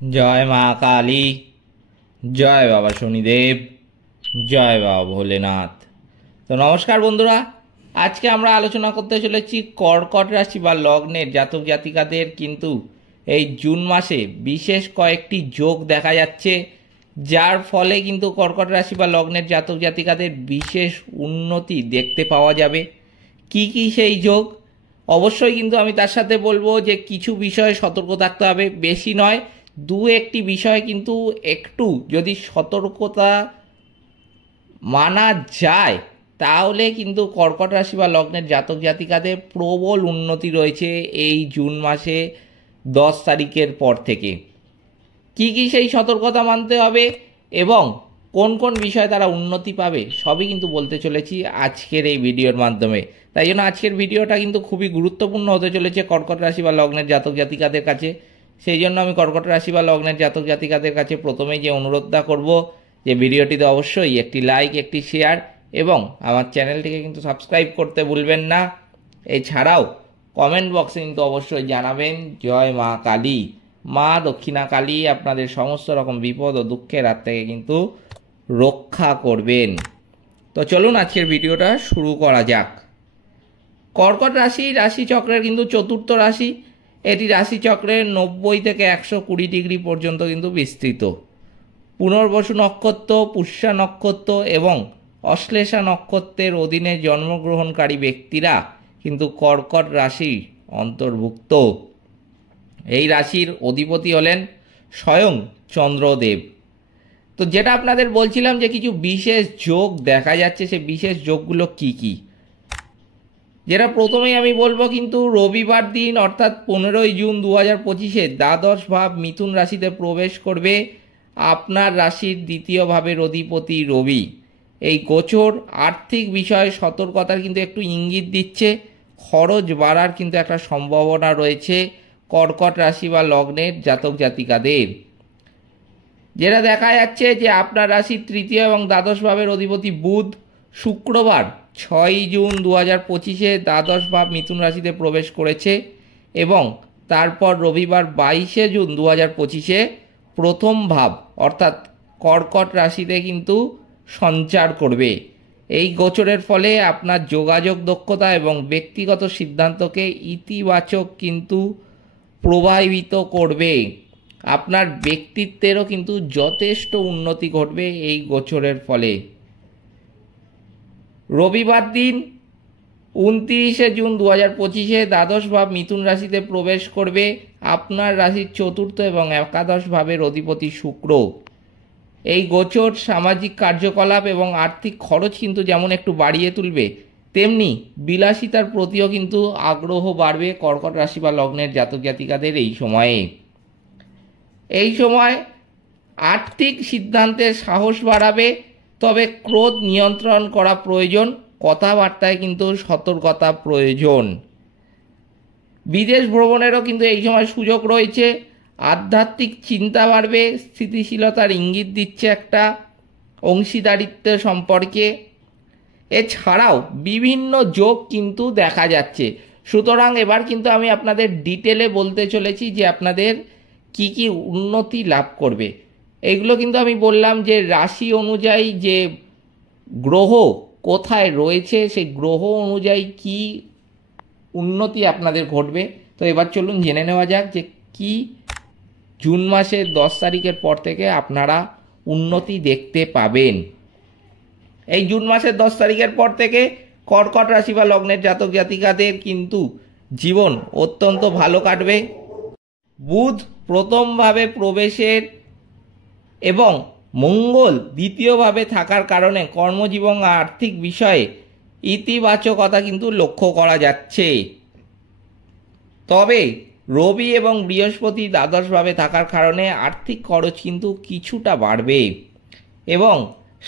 জয় মা কালী, জয় বাবা শনিদেব, জয় বাবা ভোলেনাথ। তো নমস্কার বন্ধুরা, আজকে আমরা আলোচনা করতে চলেছি কর্কট রাশি বা লগ্নের জাতক জাতিকাদের কিন্তু এই জুন মাসে বিশেষ কয়েকটি যোগ দেখা যাচ্ছে, যার ফলে কিন্তু কর্কট রাশি বা লগ্নের জাতক জাতিকাদের বিশেষ উন্নতি দেখতে পাওয়া যাবে। কি কি সেই যোগ? অবশ্যই কিন্তু আমি তার সাথে বলবো যে কিছু বিষয়ে সতর্ক থাকতে হবে, বেশি নয়, দু একটি বিষয় কিন্তু একটু যদি সতর্কতা মানা যায় তাহলে কিন্তু কর্কট রাশি বা লগ্নের জাতক জাতিকাদের প্রবল উন্নতি রয়েছে এই জুন মাসে 10 তারিখের পর থেকে। কি কি সেই সতর্কতা মানতে হবে এবং কোন কোন বিষয়ে তারা উন্নতি পাবে সবই কিন্তু বলতে চলেছি আজকের এই ভিডিওর মাধ্যমে। তাই জন্য আজকের ভিডিওটা কিন্তু খুবই গুরুত্বপূর্ণ হতে চলেছে কর্কট রাশি বা লগ্নের জাতক জাতিকাদের কাছে। সেই জন্য আমি কর্কট রাশি বা লগ্নের জাতক জাতিকাদের কাছে প্রথমেই যে অনুরোধটা করব যে ভিডিওটিতে অবশ্যই একটি লাইক, একটি শেয়ার এবং আমার চ্যানেলটিকে কিন্তু সাবস্ক্রাইব করতে ভুলবেন না। এছাড়াও কমেন্ট বক্সে কিন্তু অবশ্যই জানাবেন জয় মা কালী, মা দক্ষিণা কালী আপনাদের সমস্ত রকম বিপদ ও দুঃখের হাত থেকে কিন্তু রক্ষা করবেন। তো চলুন আজকের ভিডিওটা শুরু করা যাক। কর্কট রাশিচক্রের কিন্তু চতুর্থ রাশি। এটি রাশিচক্রের 90 থেকে 120 ডিগ্রি পর্যন্ত কিন্তু বিস্তৃত। পুনর্বসু নক্ষত্র, পুষ্যা নক্ষত্র এবং অশ্লেষা নক্ষত্রের অধীনে জন্মগ্রহণকারী ব্যক্তিরা কিন্তু কর্কট রাশি অন্তর্ভুক্ত। এই রাশির অধিপতি হলেন স্বয়ং চন্দ্রদেব। তো যেটা আপনাদের বলছিলাম যে কিছু বিশেষ যোগ দেখা যাচ্ছে, সে বিশেষ যোগগুলো কি কি, যেটা প্রথমেই আমি বলবো কিন্তু রবিবার দিন অর্থাৎ 15ই জুন 2025 দ্বাদশ ভাব মিথুন রাশিতে প্রবেশ করবে আপনার রাশির দ্বিতীয় ভাবের অধিপতি রবি। এই গোচর আর্থিক বিষয়ে সতর্কতার কিন্তু একটু ইঙ্গিত দিচ্ছে, খরচ বাড়ার কিন্তু একটা সম্ভাবনা রয়েছে কর্কট রাশি বা লগ্নের জাতক জাতিকাদের। যেটা দেখা যাচ্ছে যে আপনার রাশির তৃতীয় এবং দ্বাদশ ভাবের অধিপতি বুধ শুক্রবার 6ই জুন 2025 দ্বাদশ ভাব মিথুন রাশিতে প্রবেশ করেছে এবং তারপর রবিবার 22শে জুন 2025 প্রথম ভাব অর্থাৎ কর্কট রাশিতে কিন্তু সঞ্চার করবে। এই গোচরের ফলে আপনার যোগাযোগ দক্ষতা এবং ব্যক্তিগত সিদ্ধান্তকে ইতিবাচক কিন্তু প্রভাবিত করবে। আপনার ব্যক্তিত্বেরও কিন্তু যথেষ্ট উন্নতি ঘটবে এই গোচরের ফলে। রবিবার দিন 29শে জুন 2025 দ্বাদশ ভাব মিথুন রাশিতে প্রবেশ করবে আপনার রাশির চতুর্থ এবং একাদশ ভাবের অধিপতি শুক্র। এই গোচর সামাজিক কার্যকলাপ এবং আর্থিক খরচ কিন্তু যেমন একটু বাড়িয়ে তুলবে, তেমনি বিলাসিতার প্রতিও কিন্তু আগ্রহ বাড়বে কর্কট রাশি বা লগ্নের জাতক জাতিকাদের এই সময়ে। এই সময় আর্থিক সিদ্ধান্তের সাহস বাড়াবে, তবে ক্রোধ নিয়ন্ত্রণ করা প্রয়োজন, কথাবার্তায় কিন্তু সতর্কতা প্রয়োজন। বিদেশ ভ্রমণেরও কিন্তু এই সময় সুযোগ রয়েছে। আধ্যাত্মিক চিন্তা বাড়বে, স্থিতিশীলতার ইঙ্গিত দিচ্ছে একটা অংশীদারিত্ব সম্পর্কে। এছাড়াও বিভিন্ন যোগ কিন্তু দেখা যাচ্ছে। সুতরাং এবার কিন্তু আমি আপনাদের ডিটেলে বলতে চলেছি যে আপনাদের কি কি উন্নতি লাভ করবে। এইগুলো কিন্তু আমি বললাম যে রাশি অনুযায়ী যে গ্রহ কোথায় রয়েছে সেই গ্রহ অনুযায়ী কি উন্নতি আপনাদের ঘটবে। তো এবার চলুন জেনে নেওয়া যাক যে কি জুন মাসের 10 তারিখের পর থেকে আপনারা উন্নতি দেখতে পাবেন। এই জুন মাসের 10 তারিখের পর থেকে কর্কট রাশি বা লগ্নের জাতক জাতিকাদের কিন্তু জীবন অত্যন্ত ভালো কাটবে। বুধ প্রথমভাবে প্রবেশের এবং মঙ্গল দ্বিতীয়ভাবে থাকার কারণে কর্মজীবন আর্থিক বিষয়ে ইতিবাচকতা কিন্তু লক্ষ্য করা যাচ্ছে। তবে রবি এবং বৃহস্পতি দ্বাদশভাবে থাকার কারণে আর্থিক খরচ কিন্তু কিছুটা বাড়বে এবং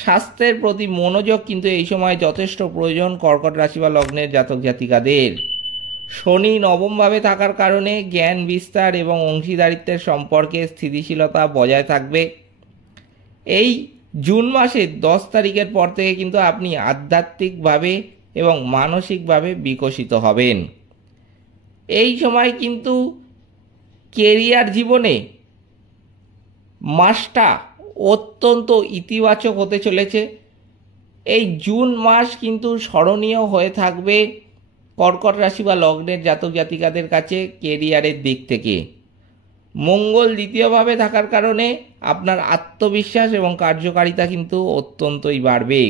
স্বাস্থ্যের প্রতি মনোযোগ কিন্তু এই সময় যথেষ্ট প্রয়োজন কর্কট রাশি বা লগ্নের জাতক জাতিকাদের। শনি নবমভাবে থাকার কারণে জ্ঞান বিস্তার এবং অংশীদারিত্বের সম্পর্কে স্থিতিশীলতা বজায় থাকবে। এই জুন মাসের 10 তারিখের পর থেকে কিন্তু আপনি আধ্যাত্মিকভাবে এবং মানসিকভাবে বিকশিত হবেন। এই সময় কিন্তু কেরিয়ার জীবনে মাসটা অত্যন্ত ইতিবাচক হতে চলেছে। এই জুন মাস কিন্তু স্মরণীয় হয়ে থাকবে কর্কট রাশি বা লগ্নের জাতক জাতিকাদের কাছে কেরিয়ারের দিক থেকে। মঙ্গল দ্বিতীয়ভাবে থাকার কারণে আপনার আত্মবিশ্বাস এবং কার্যকারিতা কিন্তু অত্যন্তই বাড়বে,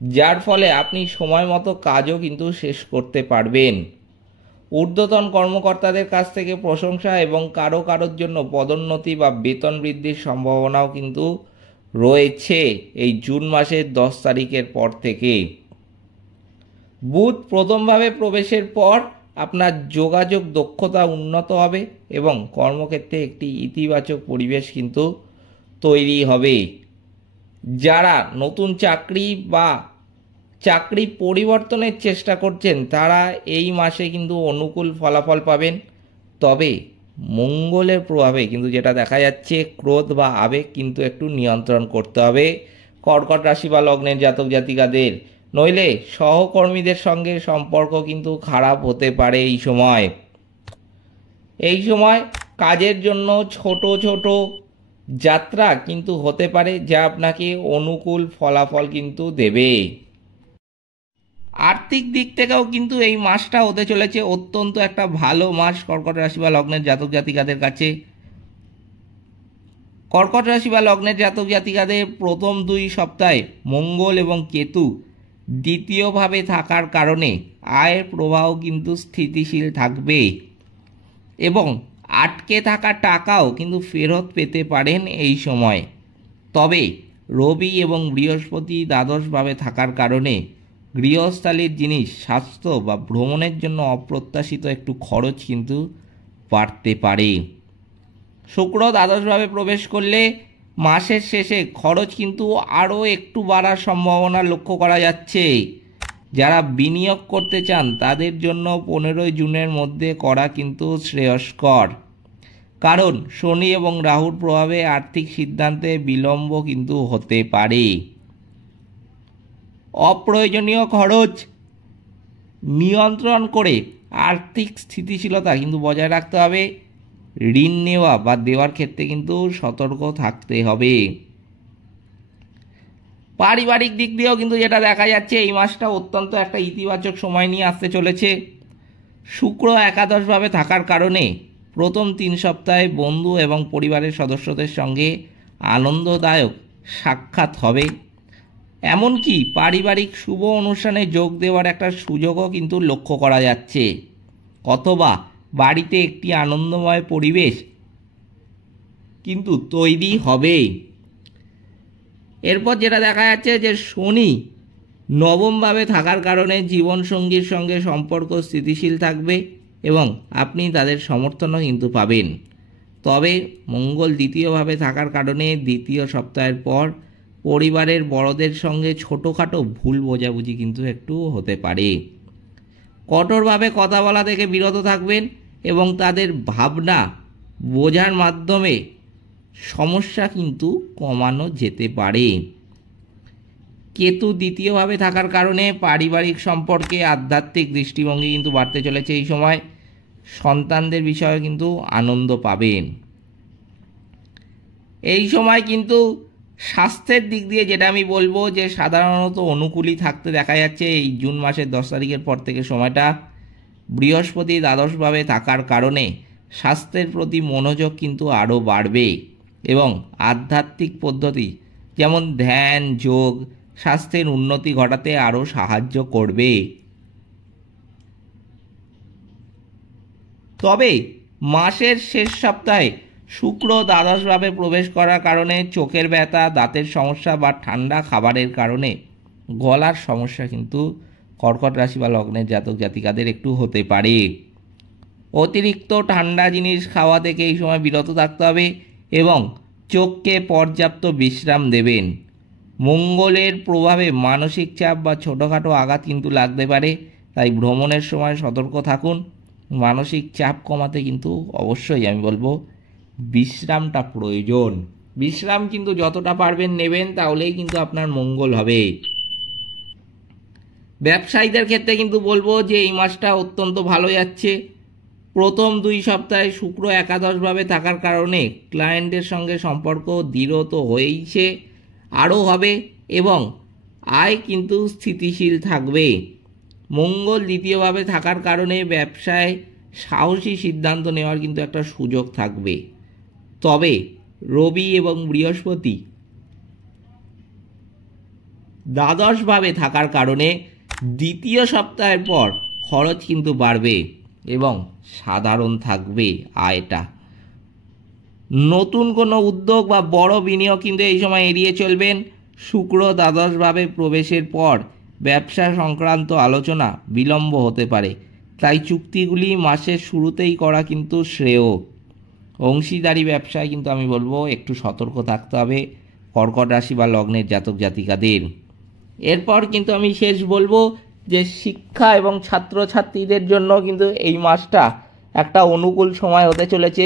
যার ফলে আপনি সময় মতো কাজও কিন্তু শেষ করতে পারবেন। ঊর্ধ্বতন কর্মকর্তাদের কাছ থেকে প্রশংসা এবং কারোর জন্য পদোন্নতি বা বেতন বৃদ্ধির সম্ভাবনাও কিন্তু রয়েছে এই জুন মাসের 10 তারিখের পর থেকে। বুধ প্রথমভাবে প্রবেশের পর আপনার যোগাযোগ দক্ষতা উন্নত হবে এবং কর্মক্ষেত্রে একটি ইতিবাচক পরিবেশ কিন্তু তৈরি হবে। যারা নতুন চাকরি বা চাকরি পরিবর্তনের চেষ্টা করছেন তারা এই মাসে কিন্তু অনুকূল ফলাফল পাবেন। তবে মঙ্গলের প্রভাবে কিন্তু যেটা দেখা যাচ্ছে, ক্রোধ বা আবেগ কিন্তু একটু নিয়ন্ত্রণ করতে হবে কর্কট রাশি বা লগ্নের জাতক জাতিকাদের, নইলে সহকর্মীদের সঙ্গে সম্পর্ক কিন্তু খারাপ হতে পারে। এই সময় কাজের জন্য ছোট ছোট যাত্রা কিন্তু হতে পারে, যা আপনাকে অনুকূল ফলাফল কিন্তু দেবে। আর্থিক দিক থেকেও কিন্তু এই মাসটা হতে চলেছে অত্যন্ত একটা ভালো মাস কর্কট রাশি বা লগ্নের জাতক জাতিকাদের কাছে। কর্কট রাশি বা লগ্নের জাতক জাতিকাদের প্রথম 2 সপ্তাহে মঙ্গল এবং কেতু দ্বিতীয়ভাবে থাকার কারণে আয়ের প্রবাহ কিন্তু স্থিতিশীল থাকবে এবং আটকে থাকা টাকাও কিন্তু ফেরত পেতে পারেন এই সময়। তবে রবি এবং বৃহস্পতি দ্বাদশভাবে থাকার কারণে গৃহস্থালির জিনিস, স্বাস্থ্য বা ভ্রমণের জন্য অপ্রত্যাশিত একটু খরচ কিন্তু বাড়তে পারে। শুক্র দ্বাদশভাবে প্রবেশ করলে মাসের শেষে খরচ কিন্তু আরও একটু বাড়ার সম্ভাবনা লক্ষ্য করা যাচ্ছে। যারা বিনিয়োগ করতে চান তাদের জন্য 15 জুনের মধ্যে করা কিন্তু শ্রেয়স্কর, কারণ শনি এবং রাহুর প্রভাবে আর্থিক সিদ্ধান্তে বিলম্ব কিন্তু হতে পারে। অপ্রয়োজনীয় খরচ নিয়ন্ত্রণ করে আর্থিক স্থিতিশীলতা কিন্তু বজায় রাখতে হবে। ঋণ নেওয়া বা দেওয়ার ক্ষেত্রে কিন্তু সতর্ক থাকতে হবে। পারিবারিক দিক দিয়েও কিন্তু যেটা দেখা যাচ্ছে, এই মাসটা অত্যন্ত একটা ইতিবাচক সময় নিয়ে আসতে চলেছে। শুক্র একাদশভাবে থাকার কারণে প্রথম 3 সপ্তাহে বন্ধু এবং পরিবারের সদস্যদের সঙ্গে আনন্দদায়ক সাক্ষাৎ হবে। এমনকি পারিবারিক শুভ অনুষ্ঠানে যোগ দেওয়ার একটা সুযোগও কিন্তু লক্ষ্য করা যাচ্ছে, অথবা বাড়িতে একটি আনন্দময় পরিবেশ কিন্তু তৈরি হবে। এরপর যেটা দেখা যাচ্ছে যে শনি নবমভাবে থাকার কারণে জীবনসঙ্গীর সঙ্গে সম্পর্ক স্থিতিশীল থাকবে এবং আপনি তাদের সমর্থনও কিন্তু পাবেন। তবে মঙ্গল দ্বিতীয়ভাবে থাকার কারণে দ্বিতীয় সপ্তাহের পর পরিবারের বড়দের সঙ্গে ছোটোখাটো ভুল বোঝাবুঝি কিন্তু একটু হতে পারে। কঠোরভাবে কথা বলা থেকে বিরত থাকবেন এবং তাদের ভাবনা বোঝার মাধ্যমে সমস্যা কিন্তু কমানো যেতে পারে। কেতু দ্বিতীয়ভাবে থাকার কারণে পারিবারিক সম্পর্কে আধ্যাত্মিক দৃষ্টিভঙ্গি কিন্তু বাড়তে চলেছে। এই সময় সন্তানদের বিষয়ে কিন্তু আনন্দ পাবেন। এই সময় কিন্তু স্বাস্থ্যের দিক দিয়ে যেটা আমি বলবো যে সাধারণত অনুকূলই থাকতে দেখা যাচ্ছে এই জুন মাসের 10 তারিখের পর থেকে সময়টা। বৃহস্পতি দ্বাদশভাবে থাকার কারণে স্বাস্থ্যের প্রতি মনোযোগ কিন্তু আরও বাড়বে এবং আধ্যাত্মিক পদ্ধতি যেমন ধ্যান, যোগ স্বাস্থ্যের উন্নতি ঘটাতে আরও সাহায্য করবে। তবে মাসের শেষ সপ্তাহে শুক্র দ্বাদশভাবে প্রবেশ করার কারণে চোখের ব্যথা, দাঁতের সমস্যা বা ঠান্ডা খাবারের কারণে গলার সমস্যা কিন্তু কর্কট রাশি বা লগ্নের জাতক জাতিকাদের একটু হতে পারে। অতিরিক্ত ঠান্ডা জিনিস খাওয়া থেকে এই সময় বিরত থাকতে হবে এবং চোখকে পর্যাপ্ত বিশ্রাম দেবেন। মঙ্গলের প্রভাবে মানসিক চাপ বা ছোটোখাটো আঘাত কিন্তু লাগতে পারে, তাই ভ্রমণের সময় সতর্ক থাকুন। মানসিক চাপ কমাতে কিন্তু অবশ্যই আমি বলবো বিশ্রামটা প্রয়োজন। বিশ্রাম কিন্তু যতটা পারবেন নেবেন, তাহলেই কিন্তু আপনার মঙ্গল হবে। ব্যবসায়ীদের ক্ষেত্রে কিন্তু বলবো যে এই মাসটা অত্যন্ত ভালো যাচ্ছে। প্রথম 2 সপ্তাহে শুক্র একাদশভাবে থাকার কারণে ক্লায়েন্টের সঙ্গে সম্পর্ক দৃঢ় তো হয়েইছে, আরও হবে এবং আয় কিন্তু স্থিতিশীল থাকবে। মঙ্গল দ্বিতীয়ভাবে থাকার কারণে ব্যবসায় সাহসী সিদ্ধান্ত নেওয়ার কিন্তু একটা সুযোগ থাকবে। তবে রবি এবং বৃহস্পতি দ্বাদশভাবে থাকার কারণে দ্বিতীয় সপ্তাহের পর খরচ কিন্তু বাড়বে এবং সাধারণ থাকবে আয়টা। নতুন কোনো উদ্যোগ বা বড় বিনিয়োগ কিন্তু এই সময় এড়িয়ে চলবেন। শুক্র দ্বাদশভাবে প্রবেশের পর ব্যবসা সংক্রান্ত আলোচনা বিলম্ব হতে পারে, তাই চুক্তিগুলি মাসের শুরুতেই করা কিন্তু শ্রেয়। অংশীদারি ব্যবসায় কিন্তু আমি বলবো একটু সতর্ক থাকতে হবে কর্কট রাশি বা লগ্নের জাতক জাতিকাদের। এরপর কিন্তু আমি শেষ বলবো যে শিক্ষা এবং ছাত্রছাত্রীদের জন্য কিন্তু এই মাসটা একটা অনুকূল সময় হতে চলেছে।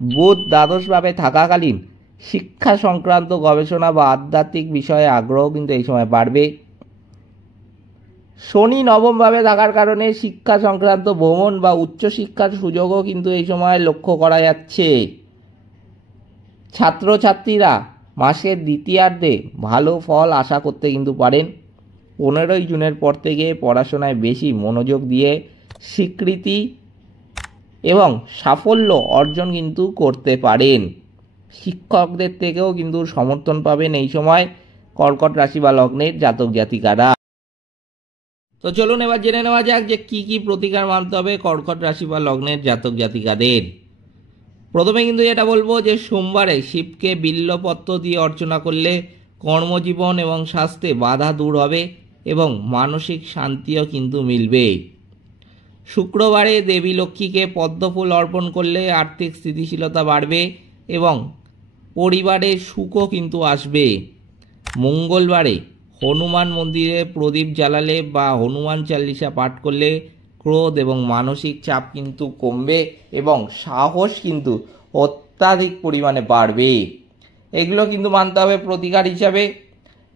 বুধ দ্বাদশভাবে থাকাকালীন শিক্ষা সংক্রান্ত গবেষণা বা আধ্যাত্মিক বিষয়ে আগ্রহ কিন্তু এই সময় বাড়বে। শনি নবমভাবে থাকার কারণে শিক্ষা সংক্রান্ত ভ্রমণ বা উচ্চশিক্ষার সুযোগও কিন্তু এই সময় লক্ষ্য করা যাচ্ছে। ছাত্রছাত্রীরা মাসের দ্বিতীয়ার্ধে ভালো ফল আশা করতে কিন্তু পারেন। 15ই জুনের পর থেকে পড়াশোনায় বেশি মনোযোগ দিয়ে স্বীকৃতি এবং সাফল্য অর্জন কিন্তু করতে পারেন। শিক্ষকদের থেকেও কিন্তু সমর্থন পাবেন এই সময় কর্কট রাশি বা লগ্নের জাতক জাতিকারা। তো চলুন এবার জেনে নেওয়া যাক যে কি কি প্রতিকার মানতে হবে কর্কট রাশি বা লগ্নের জাতক জাতিকাদের। প্রথমে কিন্তু এটা বলবো যে সোমবারে শিবকে বিল্লপত্র দিয়ে অর্চনা করলে কর্মজীবন এবং স্বাস্থ্যে বাধা দূর হবে এবং মানসিক শান্তিও কিন্তু মিলবে। শুক্রবারে দেবী লক্ষ্মীকে পদ্মফুল অর্পণ করলে আর্থিক স্থিতিশীলতা বাড়বে এবং পরিবারে সুখও কিন্তু আসবে। মঙ্গলবারে হনুমান মন্দিরে প্রদীপ জ্বালালে বা হনুমান চালিসা পাঠ করলে ক্রোধ এবং মানসিক চাপ কিন্তু কমবে এবং সাহস কিন্তু অত্যাধিক পরিমাণে বাড়বে। এগুলো কিন্তু মানতে হবে প্রতিকার হিসাবে।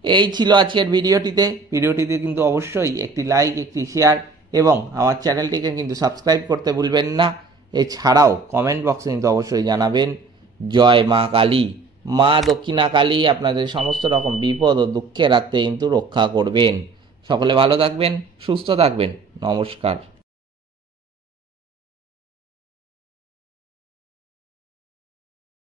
এই ছিল আজকের ভিডিওটিতে কিন্তু অবশ্যই একটি লাইক, একটি শেয়ার এবং আমার চ্যানেলটিকে কিন্তু সাবস্ক্রাইব করতে ভুলবেন না। এছাড়াও কমেন্ট বক্সে কিন্তু অবশ্যই জানাবেন জয় মা কালী। মা দক্ষিণা কালী আপনাদের সমস্ত রকম বিপদ ও দুঃখের হাত থেকে কিন্তু রক্ষা করবেন। সকলে ভালো থাকবেন, সুস্থ থাকবেন। নমস্কার।